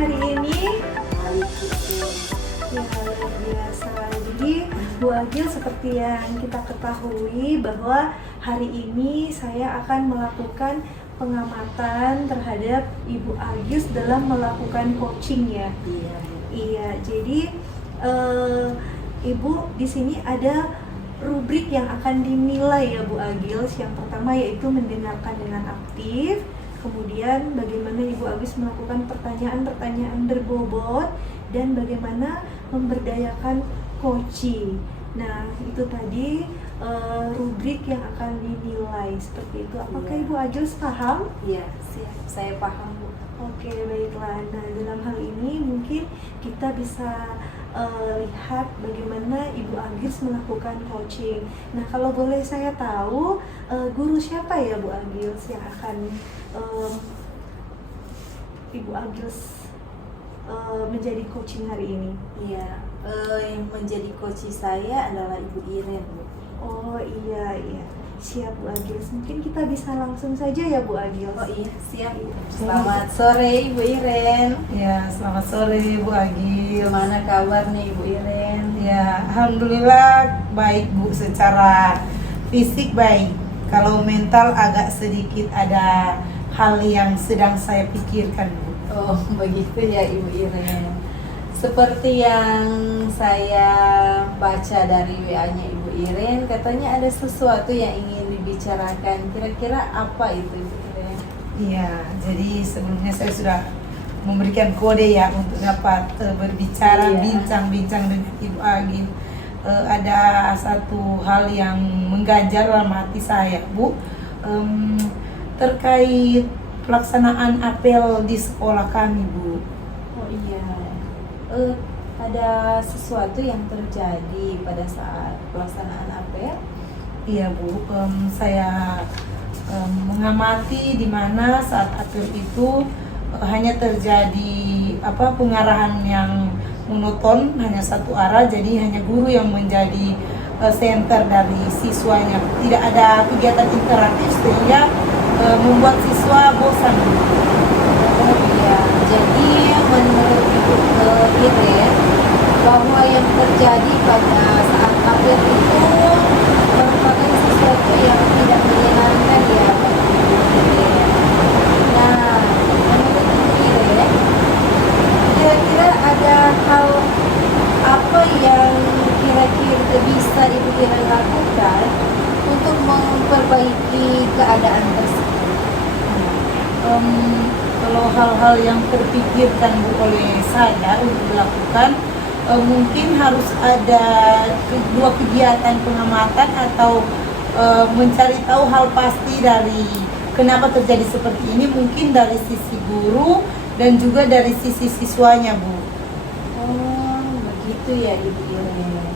hari ini? Waalaikumsalam. Ya, luar biasa. Jadi Bu Agil, seperti yang kita ketahui bahwa hari ini saya akan melakukan pengamatan terhadap Ibu Agil dalam melakukan coaching ya. Iya. Iya, jadi Ibu di sini ada rubrik yang akan dinilai ya Bu Agil. Yang pertama yaitu mendengarkan dengan aktif. Kemudian bagaimana Ibu Agis melakukan pertanyaan-pertanyaan berbobot dan bagaimana memberdayakan coaching. Nah, itu tadi rubrik yang akan dinilai seperti itu. Apakah Iya. Ibu Agis paham? Iya, siap. Saya paham, Bu. Oke, baiklah. Nah, dalam hal ini mungkin kita bisa lihat bagaimana Ibu Agis melakukan coaching. Nah, kalau boleh saya tahu, guru siapa ya Bu Agis yang akan Ibu Agis menjadi coaching hari ini? Iya, yang menjadi coach saya adalah Ibu Iren, Bu. Oh iya, siap Bu Agis. Mungkin kita bisa langsung saja ya Bu Agis. Oh iya, siap. Selamat sore, Ibu Iren. Ya, selamat sore Bu Agil. Gimana kabar nih, Ibu Iren? Ya, alhamdulillah baik Bu, secara fisik baik. Kalau mental agak sedikit ada hal yang sedang saya pikirkan Bu. Oh, begitu ya, Ibu Iren. Seperti yang saya baca dari WA-nya Ibu Iren, katanya ada sesuatu yang ingin dibicarakan. Kira-kira apa itu, Ibu Iren? Iya, jadi sebelumnya saya sudah memberikan kode ya untuk dapat berbicara, Iya. bincang-bincang dengan Ibu Agil. Ada satu hal yang mengganjal dalam hati saya Bu, terkait pelaksanaan apel di sekolah kami Bu. Oh iya, ada sesuatu yang terjadi pada saat pelaksanaan apel? Iya Bu, saya mengamati di mana saat apel itu hanya terjadi pengarahan yang monoton, hanya satu arah, jadi hanya guru yang menjadi center dari siswanya. Tidak ada kegiatan interaktif sehingga membuat siswa bosan. Oh iya, jadi menurut Ibu Iren bahwa yang terjadi pada saat apel itu merupakan sesuatu yang tidak menyenangkan ya bagi Ibu Iren. Nah, menurut Ibu Iren, kira-kira ada hal apa yang kira-kira bisa Ibu Iren lakukan untuk memperbaiki keadaan tersebut? Kalau hal-hal yang terpikirkan Bu oleh saya untuk dilakukan, mungkin harus ada dua kegiatan pengamatan atau mencari tahu hal pasti dari kenapa terjadi seperti ini, mungkin dari sisi guru dan juga dari sisi siswanya Bu. Oh, begitu ya Ibu Iren.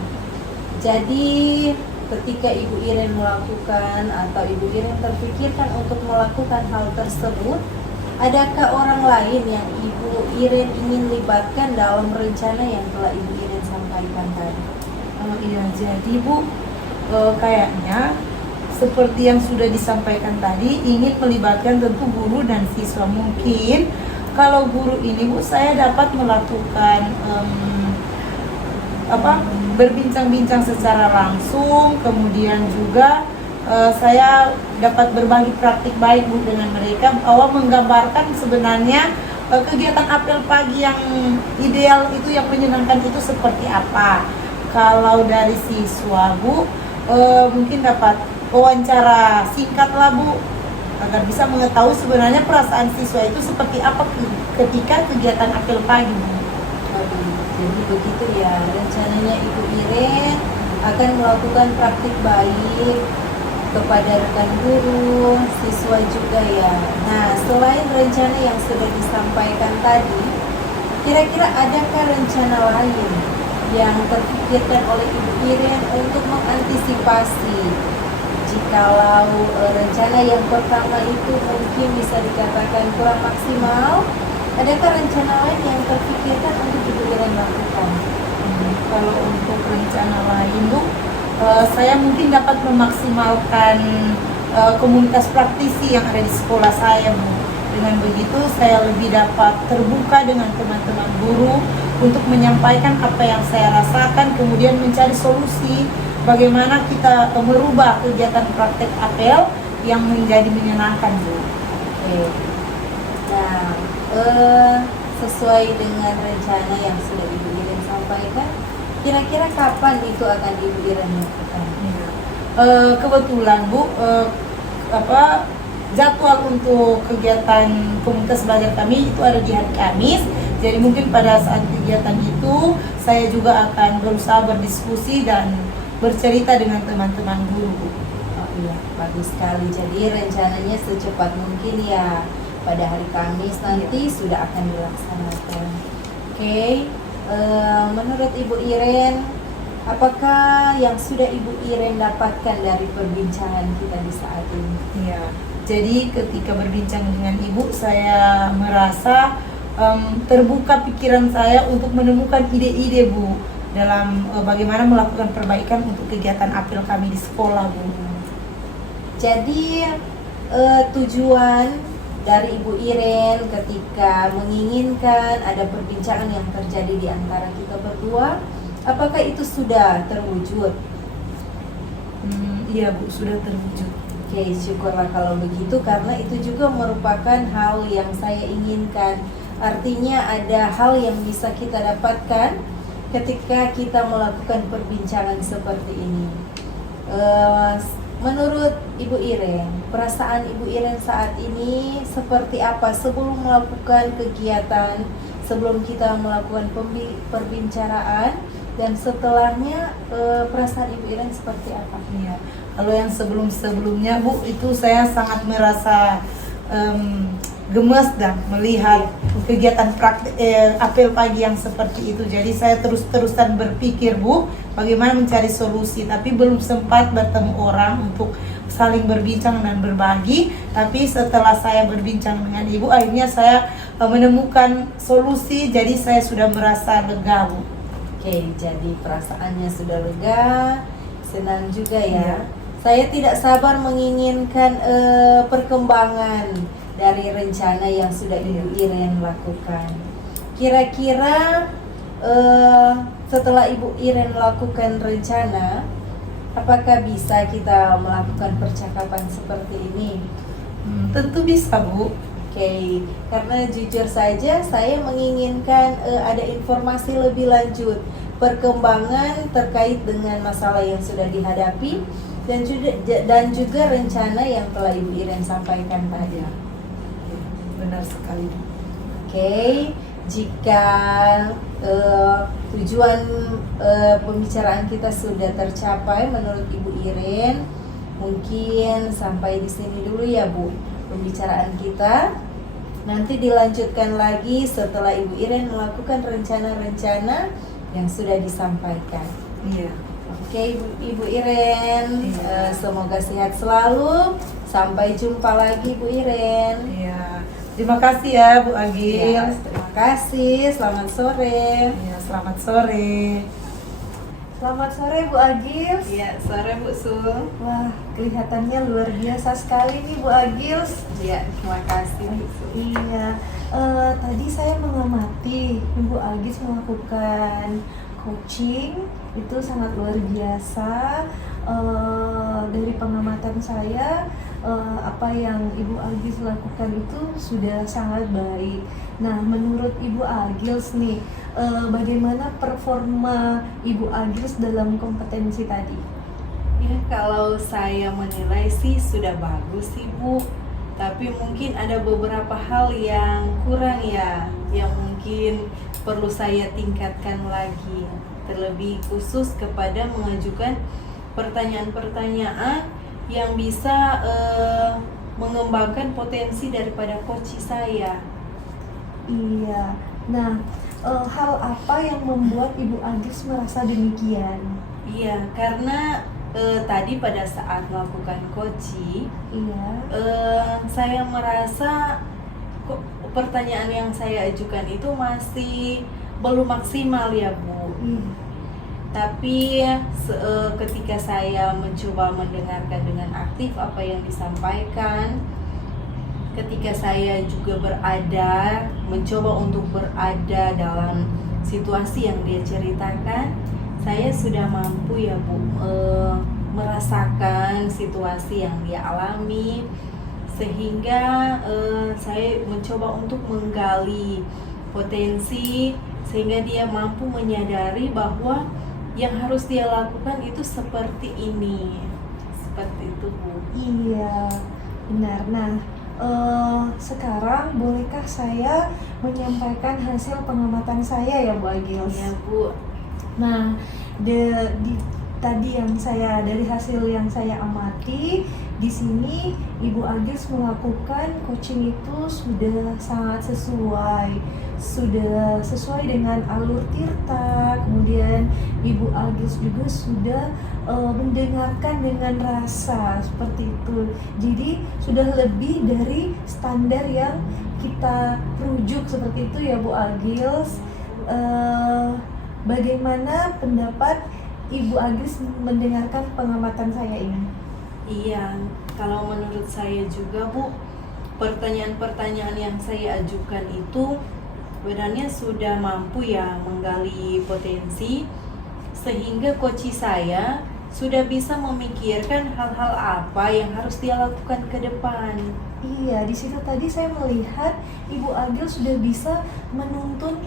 Jadi ketika Ibu Iren melakukan atau Ibu Iren terpikirkan untuk melakukan hal tersebut, adakah orang lain yang Ibu Iren ingin libatkan dalam rencana yang telah Ibu Iren sampaikan tadi? Iya, jadi Bu, kayaknya seperti yang sudah disampaikan tadi, ingin melibatkan tentu guru dan siswa. Mungkin kalau guru ini Bu, saya dapat melakukan berbincang-bincang secara langsung, kemudian juga saya dapat berbagi praktik baik Bu dengan mereka, bahwa menggambarkan sebenarnya kegiatan apel pagi yang ideal itu, yang menyenangkan itu seperti apa. Kalau dari siswa Bu, mungkin dapat wawancara singkat lah Bu, agar bisa mengetahui sebenarnya perasaan siswa itu seperti apa ketika kegiatan apel pagi Bu. Jadi begitu ya, rencananya Ibu Iren akan melakukan praktik baik kepada rekan guru, siswa juga ya. Nah, selain rencana yang sudah disampaikan tadi, kira-kira adakah rencana lain yang terpikirkan oleh Ibu Iren untuk mengantisipasi jikalau rencana yang pertama itu mungkin bisa dikatakan kurang maksimal? Adakah rencana lain yang terpikirkan untuk Ibu Iren lakukan? Kalau untuk rencana lain Bu, saya mungkin dapat memaksimalkan komunitas praktisi yang ada di sekolah saya Bu. Dengan begitu saya lebih dapat terbuka dengan teman-teman guru untuk menyampaikan apa yang saya rasakan, kemudian mencari solusi bagaimana kita merubah kegiatan praktek apel yang menjadi menyenangkan, Bu. Oke. Nah, sesuai dengan rencana yang sudah Ibu Iren sampaikan, kira-kira kapan itu akan Ibu Iren lakukan? Kebetulan, Bu, jadwal untuk kegiatan komunitas belajar kami itu ada di hari Kamis. Jadi mungkin pada saat kegiatan itu saya juga akan berusaha berdiskusi dan bercerita dengan teman-teman guru, Bu. Oh iya, bagus sekali. Jadi rencananya secepat mungkin ya, pada hari Kamis nanti sudah akan dilaksanakan. Oke, menurut Ibu Iren, apakah yang sudah Ibu Iren dapatkan dari perbincangan kita di saat ini? Iya. Jadi ketika berbincang dengan Ibu, saya merasa terbuka pikiran saya untuk menemukan ide-ide, Bu, dalam bagaimana melakukan perbaikan untuk kegiatan apel kami di sekolah, Bu. Jadi tujuan dari Ibu Iren ketika menginginkan ada perbincangan yang terjadi di antara kita berdua, apakah itu sudah terwujud? Iya, Bu, sudah terwujud. Oke, syukurlah kalau begitu, karena itu juga merupakan hal yang saya inginkan. Artinya ada hal yang bisa kita dapatkan ketika kita melakukan perbincangan seperti ini. Menurut Ibu Iren, perasaan Ibu Iren saat ini seperti apa sebelum melakukan kegiatan, sebelum kita melakukan perbincangan, dan setelahnya perasaan Ibu Iren seperti apa? Iya. Kalau yang sebelum-sebelumnya, Bu, itu saya sangat merasa gemes dan melihat kegiatan praktek apel pagi yang seperti itu. Jadi saya terus-terusan berpikir, Bu, bagaimana mencari solusi, tapi belum sempat bertemu orang untuk saling berbincang dan berbagi. Tapi setelah saya berbincang dengan Ibu, akhirnya saya menemukan solusi. Jadi saya sudah merasa lega, Bu. Oke, jadi perasaannya sudah lega, senang juga ya. Iya. Saya tidak sabar menginginkan perkembangan dari rencana yang sudah Ibu Iren lakukan. Kira-kira setelah Ibu Iren lakukan rencana, apakah bisa kita melakukan percakapan seperti ini? Tentu bisa, Bu. Oke, karena jujur saja saya menginginkan ada informasi lebih lanjut, perkembangan terkait dengan masalah yang sudah dihadapi, dan juga rencana yang telah Ibu Iren sampaikan tadi. Benar sekali. Oke, jika tujuan pembicaraan kita sudah tercapai menurut Ibu Iren, mungkin sampai di sini dulu ya, Bu, pembicaraan kita. Nanti dilanjutkan lagi setelah Ibu Iren melakukan rencana-rencana yang sudah disampaikan. Iya. Oke, Ibu Iren, semoga sehat selalu. Sampai jumpa lagi, Bu Iren. Iya. Terima kasih ya, Bu Agil. Ya, terima kasih. Selamat sore. Iya, selamat sore. Selamat sore Bu Agil. Iya, sore Bu Sul. Wah, kelihatannya luar biasa sekali nih Bu Agil. Iya, terima kasih Bu Sul. Iya, tadi saya mengamati Ibu Agis melakukan coaching, itu sangat luar biasa. Dari pengamatan saya, apa yang Ibu Agis lakukan itu sudah sangat baik. Nah, menurut Ibu Agils nih, bagaimana performa Ibu Agils dalam kompetensi tadi? Ya, kalau saya menilai sih sudah bagus sih Bu. Tapi mungkin ada beberapa hal yang kurang ya, yang mungkin perlu saya tingkatkan lagi. Terlebih khusus kepada mengajukan pertanyaan-pertanyaan yang bisa mengembangkan potensi daripada coach saya. Iya. Nah, hal apa yang membuat Ibu Agis merasa demikian? Iya, karena tadi pada saat melakukan coaching, Iya. saya merasa kok pertanyaan yang saya ajukan itu masih belum maksimal ya Bu. Tapi ketika saya mencoba mendengarkan dengan aktif apa yang disampaikan, ketika saya juga mencoba untuk berada dalam situasi yang dia ceritakan, saya sudah mampu ya Bu merasakan situasi yang dia alami, sehingga saya mencoba untuk menggali potensi sehingga dia mampu menyadari bahwa yang harus dia lakukan itu seperti ini, seperti itu Bu. Iya, benar. Nah, sekarang bolehkah saya menyampaikan hasil pengamatan saya ya Bu Agils? Ya Bu. Nah, tadi dari hasil yang saya amati di sini Ibu Agils melakukan coaching itu sudah sangat sesuai dengan alur Tirta. Kemudian Ibu Agils juga sudah mendengarkan dengan rasa seperti itu. Jadi sudah lebih dari standar yang kita rujuk seperti itu ya Bu Agils. Bagaimana pendapat Ibu Agils mendengarkan pengamatan saya ini? Iya, kalau menurut saya juga Bu, pertanyaan-pertanyaan yang saya ajukan itu sebenarnya sudah mampu ya menggali potensi, sehingga coach saya sudah bisa memikirkan hal-hal apa yang harus dia lakukan ke depan. Iya, di situ tadi saya melihat Ibu Agils sudah bisa menuntun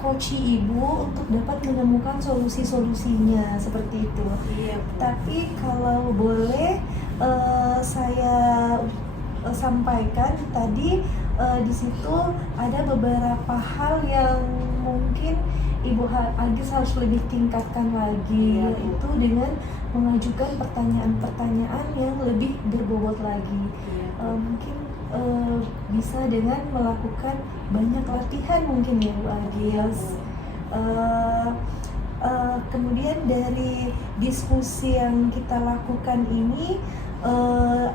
coach Ibu untuk dapat menemukan solusi-solusinya seperti itu. Iya Bu. Tapi kalau boleh saya sampaikan tadi di situ ada beberapa hal yang mungkin Ibu Agils harus lebih tingkatkan lagi, Iya, Bu. yaitu dengan mengajukan pertanyaan-pertanyaan yang lebih berbobot lagi. Iya. Mungkin bisa dengan melakukan banyak latihan mungkin ya Bu Agils. Kemudian dari diskusi yang kita lakukan ini,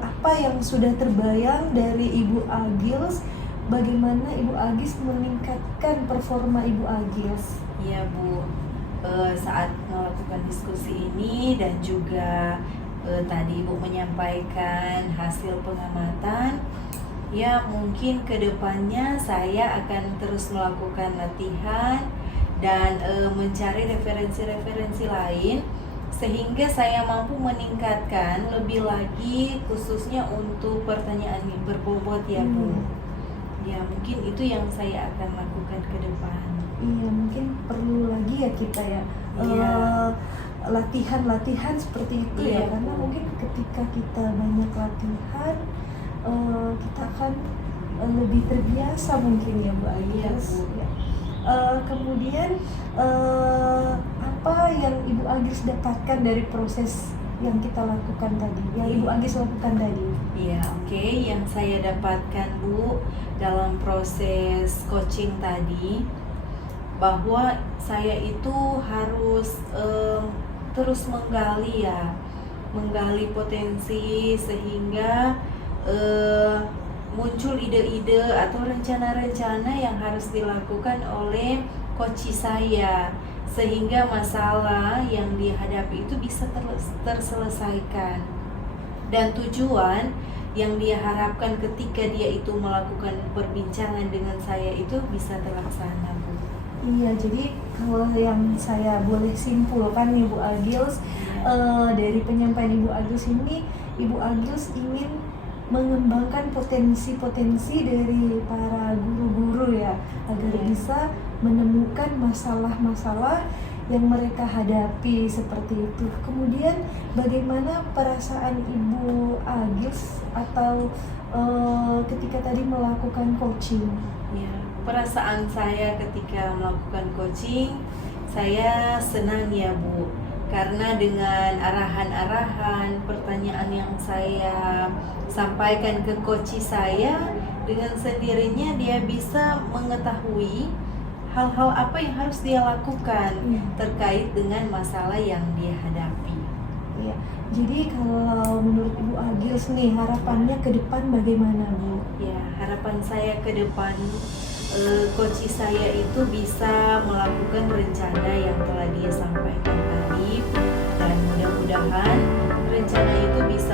apa yang sudah terbayang dari Ibu Agils, bagaimana Ibu Agils meningkatkan performa Ibu Agils? Iya Bu, saat melakukan diskusi ini dan juga tadi Ibu menyampaikan hasil pengamatan, ya mungkin kedepannya saya akan terus melakukan latihan dan mencari referensi-referensi lain sehingga saya mampu meningkatkan lebih lagi khususnya untuk pertanyaan yang berbobot ya Bu. Ya mungkin itu yang saya akan lakukan ke depan. Iya, mungkin perlu lagi ya kita ya Iya. latihan-latihan seperti itu ya, Iya, karena Bu. mungkin ketika kita banyak latihan kita akan lebih terbiasa mungkin ya Bu Agils. Iya, Bu. Ya. Kemudian apa yang Ibu Agils dapatkan dari proses yang kita lakukan tadi, yang Ibu Agils lakukan tadi? Iya, oke. Yang saya dapatkan Bu dalam proses coaching tadi, bahwa saya itu harus terus menggali potensi sehingga muncul ide-ide atau rencana-rencana yang harus dilakukan oleh coach saya, sehingga masalah yang dihadapi itu bisa terselesaikan, dan tujuan yang dia harapkan ketika dia itu melakukan perbincangan dengan saya itu bisa terlaksana Bu. Iya, jadi kalau yang saya boleh simpulkan Ibu Agils, dari penyampaian Ibu Agils ini, Ibu Agils ingin mengembangkan potensi-potensi dari para guru-guru ya, agar Iya. bisa menemukan masalah-masalah yang mereka hadapi seperti itu. Kemudian bagaimana perasaan Ibu Agils atau ketika tadi melakukan coaching? Ya, perasaan saya ketika melakukan coaching, saya senang ya Bu, karena dengan arahan-arahan, pertanyaan yang saya sampaikan ke coach saya, dengan sendirinya dia bisa mengetahui hal-hal apa yang harus dia lakukan terkait dengan masalah yang dia hadapi. Iya. Jadi kalau menurut Ibu Agils nih, harapannya ke depan bagaimana Bu? Ya, harapan saya ke depan coach saya itu bisa melakukan rencana yang telah dia sampaikan tadi, dan mudah-mudahan rencana itu bisa